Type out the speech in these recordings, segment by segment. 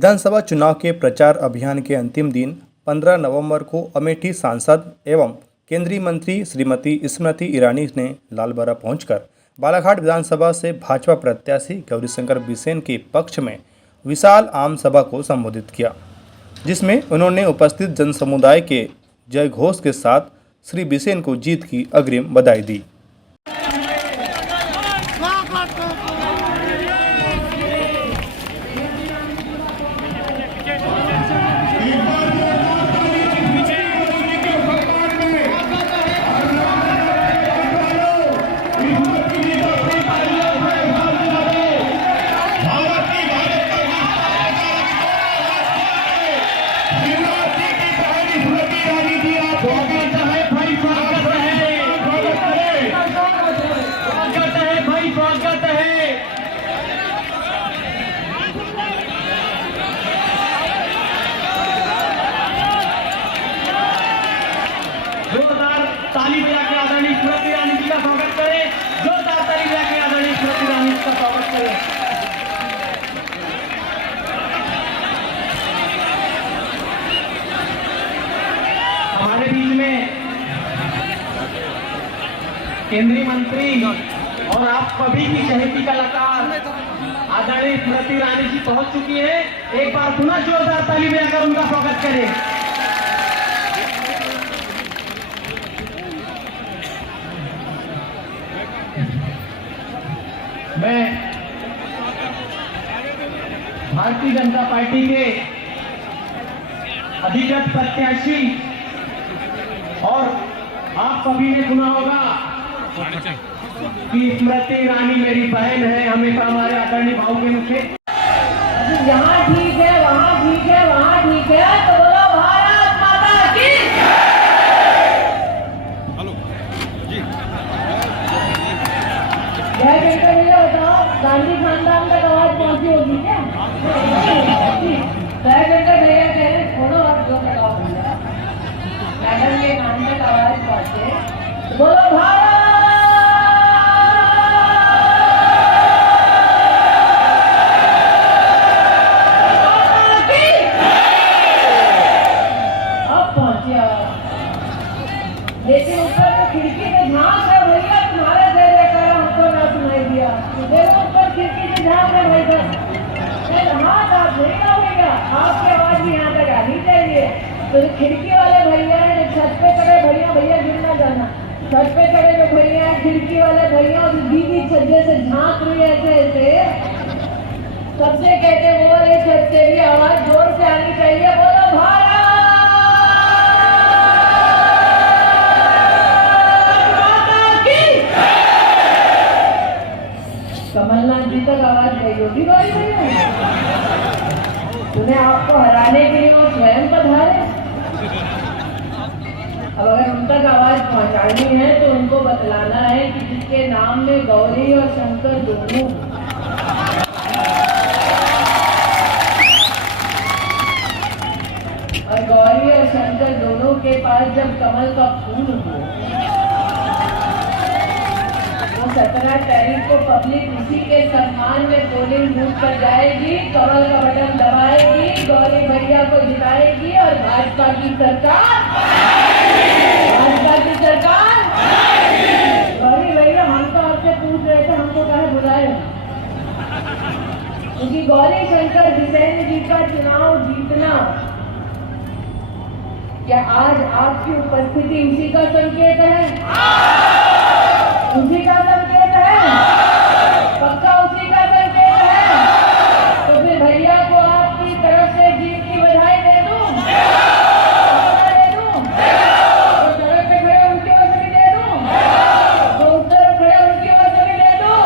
विधानसभा चुनाव के प्रचार अभियान के अंतिम दिन 15 नवंबर को अमेठी सांसद एवं केंद्रीय मंत्री श्रीमती स्मृति ईरानी ने लालबरा पहुंचकर बालाघाट विधानसभा से भाजपा प्रत्याशी गौरीशंकर बिसेन के पक्ष में विशाल आम सभा को संबोधित किया, जिसमें उन्होंने उपस्थित जनसमुदाय के जय घोष के साथ श्री बिसेन को जीत की अग्रिम बधाई दी। ताली बजा के आदरणीय स्मृति ईरानी जी का स्वागत करें। जोरदार ताली बजा के आदरणीय स्मृति ईरानी जी का स्वागत करें। हमारे बीच में केंद्रीय मंत्री और आप सभी की चहेती कलाकार आदरणीय स्मृति ईरानी जी पहुंच चुकी है। एक बार पुनः जोरदार ताली बजाकर उनका स्वागत करें। मैं भारतीय जनता पार्टी के अधिकृत प्रत्याशी और आप सभी ने सुना होगा कि स्मृति ईरानी मेरी बहन है, हमेशा हमारे आदरणीय भाव के मुझे यहाँ ठीक है, वहाँ ठीक है, वहाँ ठीक है, तो बोलो भारत माता की। हेलो जी, गांधी खानदान तक आवाज पहुंची होगी क्या? भैया कह रहे थोड़ा और जोर लगाओ भैया, मैडम के कान तक आवाज पहुंचे, बोलो भारत की। अब पहुंची आवाज, लेकिन ऊपर तो खिड़की में झांक है भैया, तुम्हारे दे देकर हमको ना सुनाई दिया। देखो ऊपर खिड़की से झांक है भैया, हाथ आप नहीं लाओगे, आपकी आवाज भी यहाँ तक आनी चाहिए। तो खिड़की वाले भैया ने छत पे चढ़े भैया, भैया गिर ना जाना, छत पे चढ़े जो भैया खिड़की वाले भैया उस दीदी छज्जे से झांक रही ऐसे ऐसे, सबसे कहते वो वाले छत से भी आवाज जोर से आनी चाहिए, बोलो भारत माता की। कमलनाथ जी तक आवाज गई होगी भाई भैया, उन्हें आपको हराने के लिए वो स्वयं पधारे। अब अगर उन तक आवाज पहुंचानी है तो उनको बतलाना है कि जिसके नाम में गौरी और शंकर दोनों, और गौरी और शंकर दोनों के पास जब कमल का फूल हो, 17 तारीख को पब्लिक उसी के सम्मान में पोलिंग बूथ पर जाएगी, कमल का बटन दबाएगी, गौरी भैया को जिताएगी और भाजपा की सरकार, भाजपा की सरकार। गौरी भैया हम तो आपसे पूछ रहे थे, हमको कहा बुलाए, क्योंकि गौरी शंकर बिसेन जी का चुनाव जीतना क्या आज आपकी उपस्थिति उसी का संकेत है? उसी का संकेत है, पक्का उसी का संकेत है। तो फिर भैया को आपकी तरफ से जीत की बधाई दे दूं, दे दूं, तो सड़क पे खड़े उनकी ओर से भी दे दूं, तो उस तरफ खड़े उनकी ओर से भी दे दूं,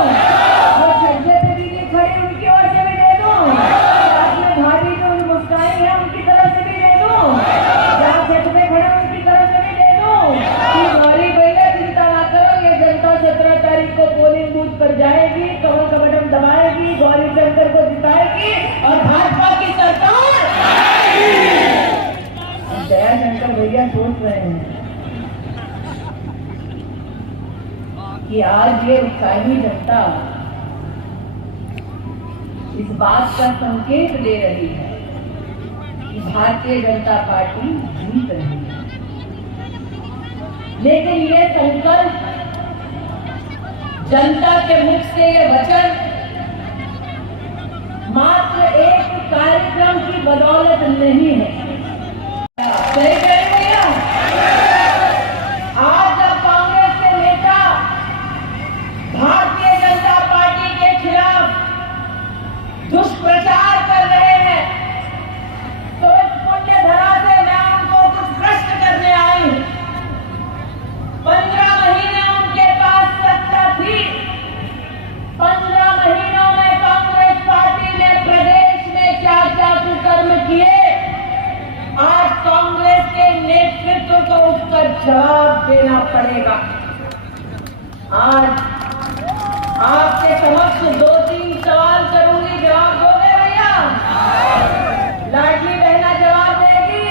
और छज्जे पे दीदी खड़ी उनकी ओर से भी दे दूं, साथ में भाभी जो मुस्काई है उनकी तरफ से भी दे दूं, जहाँ छत पे खड़े उनकी तरफ से भी दे दूं कि गौरी भैया चिंता ना करो, ये जनता 17 तारीख को पोलिंग बूथ पर जाएगी, कमल का बटन दबाएगी, गौरी शंकर को जिताएगी और भाजपा की सरकार। दया शंकर भैया सोच रहे हैं कि आज ये उत्साही जनता इस बात का संकेत दे रही है कि भारतीय जनता पार्टी जीत रही है, लेकिन ये संकल्प, जनता के मुख से ये वचन मात्र एक कार्यक्रम की बदौलत नहीं है। सही कह रहे भैया? आज जब कांग्रेस के नेता भारतीय जनता पार्टी के खिलाफ दुष्प्रचार कर रहे हैं, तो इस पुण्य धरा से मैं उनको कुछ प्रश्न करने आई हूं। 15 महीने उनके पास सत्ता थी। 15 महीनों में कांग्रेस पार्टी ने प्रदेश में क्या क्या कुकर्म किए, आज कांग्रेस के नेतृत्व को उसका जवाब देना पड़ेगा। आज आपके समक्ष 2-3 सवाल करूंगी, जवाब दोगे भैया? लाडली बहना जवाब देगी,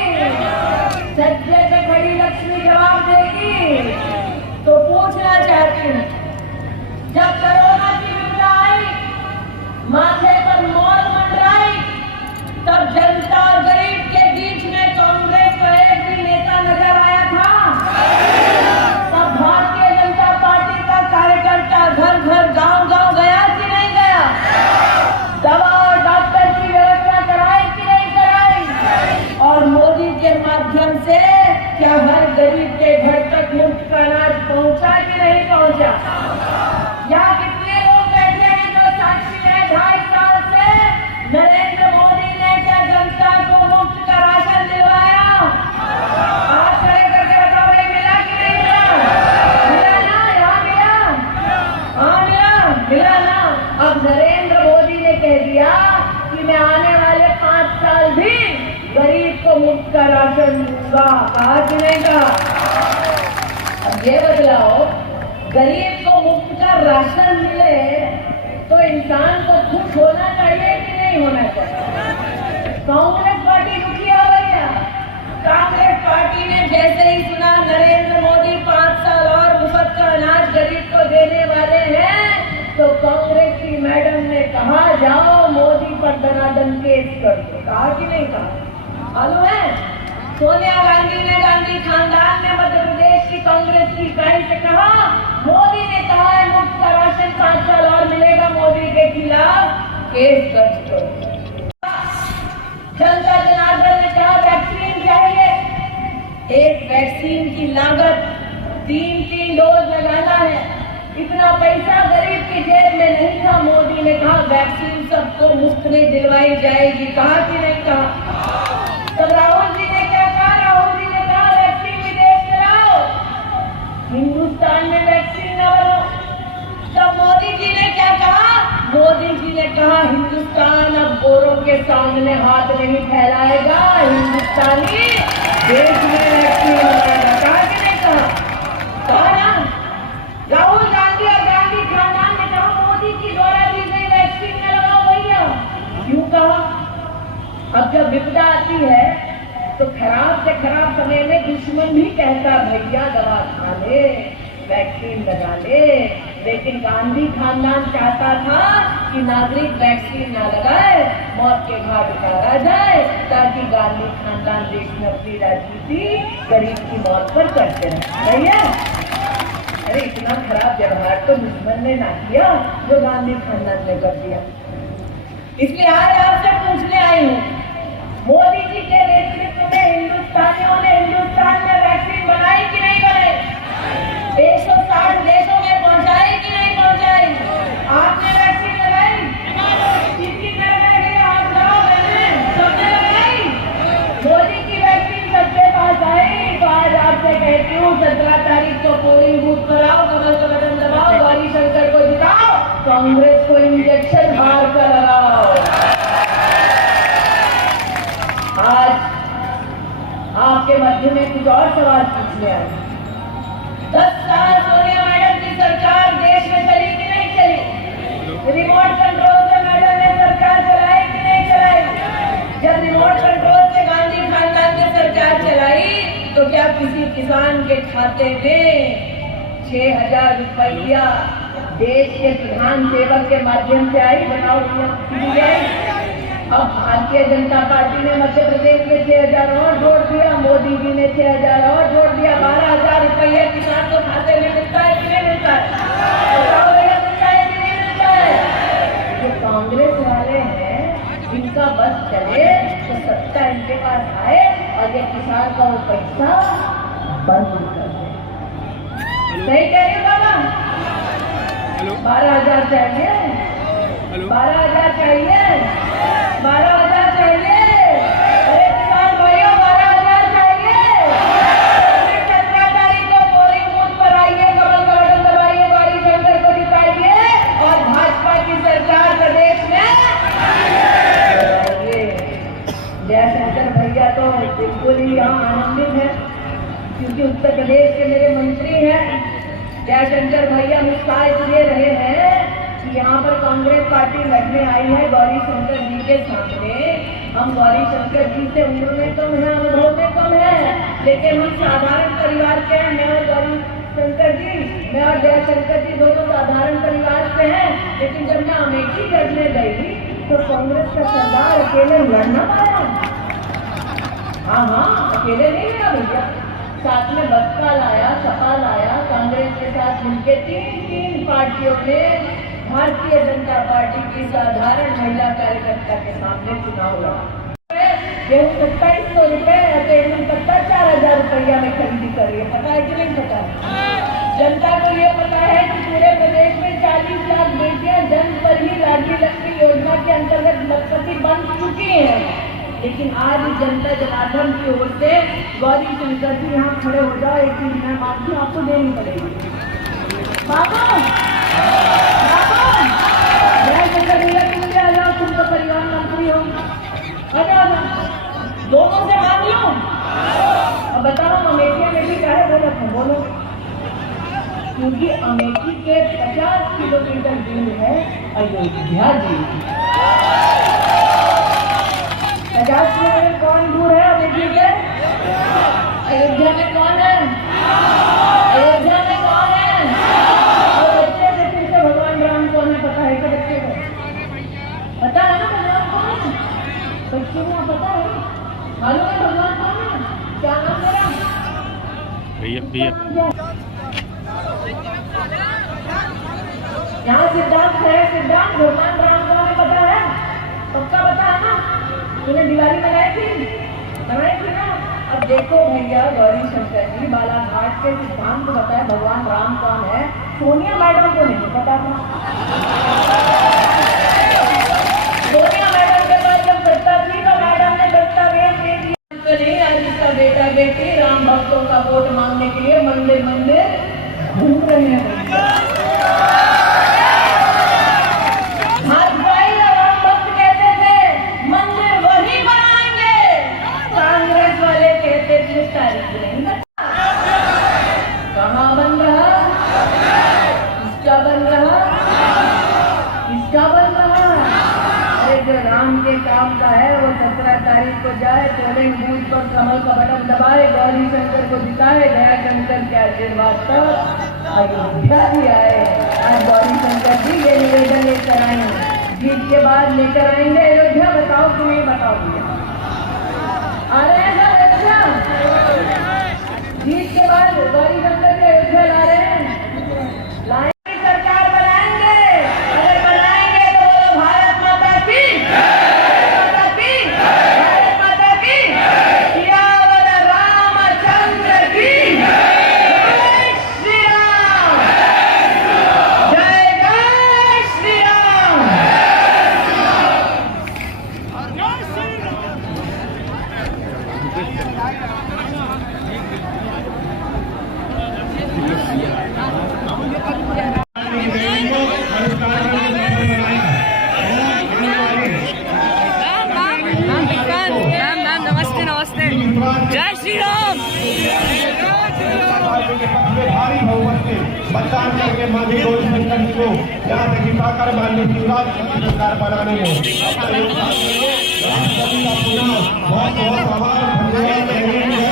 सज्जे पे खड़ी लक्ष्मी जवाब देगी। तो पूछना चाहती हूँ, जब कोरोना की विपदा आई, माथे पर मौत मंडराई, तब जनता और गरीब के बीच में कांग्रेस का एक भी नेता नजर आया था? तब भारतीय जनता पार्टी का कार्यकर्ता घर घर गांव गांव गया कि नहीं गया? दवा और डॉक्टर की व्यवस्था कराई कि नहीं कराई? और मोदी के माध्यम से क्या हर गरीब के घर तक मुफ्त का अनाज पहुंचा कि नहीं पहुंचा? या कितने लोग बैठे हैं जो साक्षी है 2.5 साल से नरेंद्र मोदी ने क्या जनता को मुफ्त का राशन दिलवाया? आज खड़े करके बताओ, मिला कि नहीं मिला? मिला ना? यहाँ मिला? हाँ मिला, मिला ना? अब नरेंद्र मोदी ने कह दिया कि मैं आने वाले 5 साल भी गरीब को मुफ्त का राशन दूंगा। कहा कि नहीं कहा? अब ये बदलाओ, गरीब को मुफ्त का राशन मिले तो इंसान को खुश होना चाहिए कि नहीं होना चाहिए? कांग्रेस पार्टी दुखी हो गई है। कांग्रेस पार्टी ने जैसे ही सुना नरेंद्र मोदी 5 साल और मुफ्त का अनाज गरीब को देने वाले हैं, तो कांग्रेस की मैडम ने कहा जाओ मोदी पर दनादन केस कर दो। कहा कि नहीं कहा? मालूम है, सोनिया गांधी ने, गांधी खानदान ने मध्य प्रदेश की कांग्रेस की इकाई से कहा, मोदी ने कहा है मुफ्त का राशन 5 साल और मिलेगा, मोदी के खिलाफ केस दर्ज करो। जनता जनार्दन ने कहा वैक्सीन चाहिए। एक वैक्सीन की लागत 3-3 डोज लगाना है, इतना पैसा गरीब की जेब में नहीं था। मोदी ने कहा वैक्सीन सबको मुफ्त में दिलवाई जाएगी। कहा कि नहीं कहा? तब राहुल जी ने क्या कहा? राहुल जी ने कहा वैक्सीन विदेश से लाओ, हिंदुस्तान में वैक्सीन न बनो। तब मोदी जी ने क्या कहा? मोदी जी ने कहा हिंदुस्तान अब गोरों के सामने हाथ नहीं फैलाएगा, हिंदुस्तानी देश में वैक्सीन बनाएगा। कहा कि नहीं कहा? कहा ना? राहुल गांधी और गांधी खानदान ने कहा मोदी की द्वारा दी गई वैक्सीन न लगाओ भैया। क्यों कहा? अब जब विपदा आती है तो खराब से खराब समय में दुश्मन भी कहता भैया दवा खा ले, वैक्सीन लगा ले। लेकिन गांधी खानदान चाहता था कि नागरिक वैक्सीन ना लगाए, मौत के घाट उतारा जाए, ताकि गांधी खानदान देश में अपनी राजनीति गरीब की मौत पर करते रहे। भैया अरे इतना खराब व्यवहार तो दुश्मन ने ना किया जो गांधी खानदान ने कर दिया। इसलिए आज आपसे पूछने आई हूँ, मोदी जी के नेतृत्व में हिंदुस्तानियों ने हिंदुस्तान में वैक्सीन बनाई कि नहीं बनाई? 160 देशों में पहुंचाई कि नहीं पहुंचाई? आपने वैक्सीन लगाई? किसकी लगाई? आप लगाओ बहन, सबने लगाई? मोदी की वैक्सीन सबके पास आई। तो आज आपसे कहती हूँ 17 तारीख को पोलिंग बूथ पर आओ, कमल का बटन दबाओ, गौरी शंकर को जिताओ, कांग्रेस को इंजेक्शन हार कर लगाओ। आज आपके मध्य में कुछ और सवाल पूछने आए। 10 साल सोनिया मैडम की सरकार देश में चली कि नहीं चली? रिमोट कंट्रोल से मैडम ने सरकार चलाई कि नहीं चलाई? जब रिमोट कंट्रोल से गांधी खानदान ने सरकार चलाई तो क्या किसी किसान के खाते में 6,000 रुपया देश के प्रधान सेवक के माध्यम से आई? बताओ अब भारतीय जनता पार्टी ने मध्य प्रदेश में 6,000 और जोड़ दिया, मोदी जी ने 6,000 और जोड़ दिया, 12,000 रुपये किसान को खाते में मिलता है कि नहीं मिलता है? बताओ भैया, मिलता है कि नहीं मिलता है? जो कांग्रेस वाले हैं, इनका बस चले तो सत्ता इनके पास आए और ये किसान का वो पैसा बंद कर दे। सही कह रही हूँ बाबा? 12,000 चाहिए, 12,000 चाहिए, 12,000 चाहिए। अरे किसान भाइयों, 12,000 चाहिए। 17 तारीख को पोलिंग बूथ पर आइए, कमल का बटन दबाइए, गौरी शंकर को जिताइए और भाजपा की सरकार प्रदेश में जयशंकर भैया तो बिल्कुल ही यहाँ आनंदित है, क्योंकि उत्तर प्रदेश के मेरे मंत्री हैं। जयशंकर भैया मुस्कुरा इसलिए रहे हैं कि यहाँ पर कांग्रेस पार्टी लड़ने आई है गौरी शंकर जी के सामने। हम गौरी शंकर जी से उम्र में कम है, अनुभव में कम है, लेकिन हम साधारण परिवार के हैं। मैं और गौरी शंकर जी, मैं और जयशंकर जी दोनों साधारण परिवार से हैं। लेकिन जब मैं अमेठी लड़ने गई तो कांग्रेस का सरदार अकेले लड़ना पाया। हाँ, अकेले नहीं लड़ा भैया, साथ में बसपा लाया, सपा लाया, कांग्रेस के साथ मिलकर तीन पार्टियों ने भारतीय जनता पार्टी की साधारण महिला कार्यकर्ता के सामने चुनाव लड़ा। गेहूँ 2700 रुपए, तेल पत्ता 4,000 रुपया में खरीदी कर रही है। पता है कि नहीं पता? जनता को ये पता है कि पूरे प्रदेश में 40 लाख बेटियां जन्म पर ही लाडली लक्ष्मी योजना के अंतर्गत लखपति बन चुकी हैं। लेकिन आज जनता जनार्दन की ओर से गौरी शंकर जी यहाँ खड़े हो जाओ, एक चीज मैं मांगती हूँ, आपको देनी पड़ेगी। बाबा जयशंकर भैया, तुम भी आ जाओ, तुम तो परिवहन मंत्री हो, आ जाओ, दोनों से मांग लो। अब बताओ अमेठी में भी क्या है, बोलो। क्योंकि अमेठी के 50 किलोमीटर दूर है अयोध्या जी। 50 किलोमीटर कौन दूर है अमेठी से? अयोध्या में कौन है? अयोध्या में कौन है? और बच्चे से फिर से भगवान राम कौन है पता है क्या बच्चे को? पता है ना भगवान कौन है? बच्चे को पता है? मालूम है भगवान कौन है? क्या नाम मेरा? भैया यहाँ सिद्धांत है, सिद्धांत भगवान राम कौन है पता है? पक्का पता है ना? तूने दिवाली बनाई थी ना? अब देखो भैया, गौरी शंकर जी बालाघाट के सिद्धांत को बताया भगवान राम कौन है। सोनिया मैडम को नहीं पता था। सोनिया मैडम के पास जब सत्ता थी तो मैडम ने दस्तावेज दे दिया नहीं, आज इसका बेटा बेटी राम भक्तों का वोट मांगने के लिए मंदिर घूम रहे हैं। कहाँ बन रहा? किसका बन रहा? अरे जो राम के काम का है वो 17 तारीख को जाए, पोलिंग बूथ पर कमल का बटन दबाए, गौरी शंकर को जिताए, जयशंकर के आशीर्वाद पर अयोध्या भी आए। आज गौरी शंकर जी ये निवेदन लेकर आएंगे, जीत के बाद लेकर आएंगे अयोध्या। बताओ कि नहीं बताओ भैया? आ रहे हैं ना अयोध्या? जीत के बाद गौरी शंकर के अयोध्या ला रहे हैं, लाएंगे, सरकार बनाएंगे। अगर बनाएंगे तो बोलो भारत माता की, भारत माता की, सियावर रामचंद्र की, जय श्री राम, जय श्री राम। नमस्ते। जय श्री राम। भारी बहुमत से मतदान करके माननीय गौरी शंकर जी को यहाँ तक जिताकर माननीय शिवराज की सरकार बनाने में अपना योगदान देंगे। आप सभी का पुनः बहुत बहुत आभार, धन्यवाद।